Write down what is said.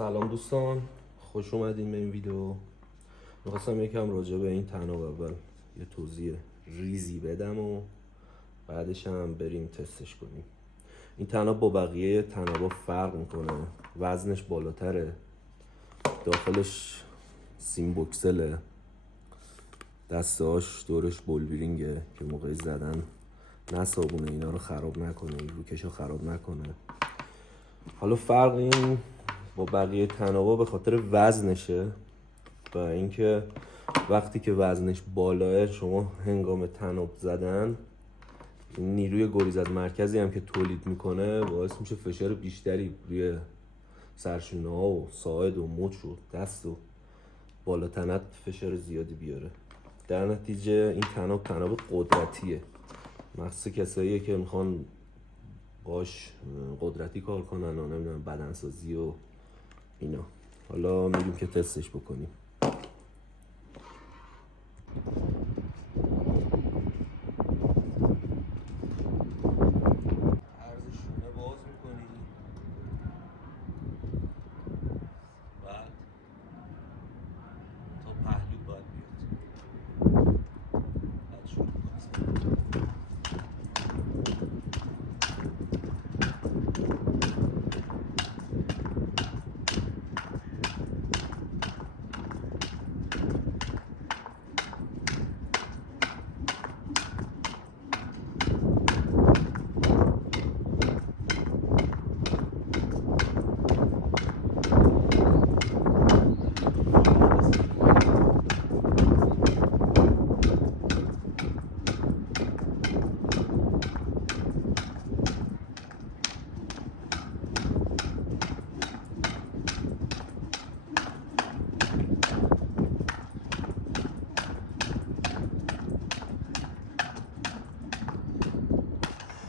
سلام دوستان، خوش اومدین به این ویدیو. میخواستم یکم راجع به این طناب اول یه توضیح ریزی بدم و بعدش هم بریم تستش کنیم. این طناب با بقیه طنابا فرق میکنه، وزنش بالاتره، داخلش سیم بوکسله، دستهاش دورش بولبیرینگه که موقع زدن نصابونه اینا رو خراب نکنه، این روکش رو خراب نکنه. حالا فرق این با بقیه طنابا به خاطر وزنشه و اینکه وقتی که وزنش بالاه شما هنگام طناب زدن نیروی گریز از مرکزی هم که تولید میکنه باعث میشه فشار بیشتری روی سرشونه ها و ساعد و مچ و دست و بالا تنت فشار زیادی بیاره. در نتیجه این طناب قدرتیه، مخصوص کساییه که میخوان باش قدرتی کار کنن و نمیدونم بدنسازی و اینا. حالا میریم که تستش بکنیم.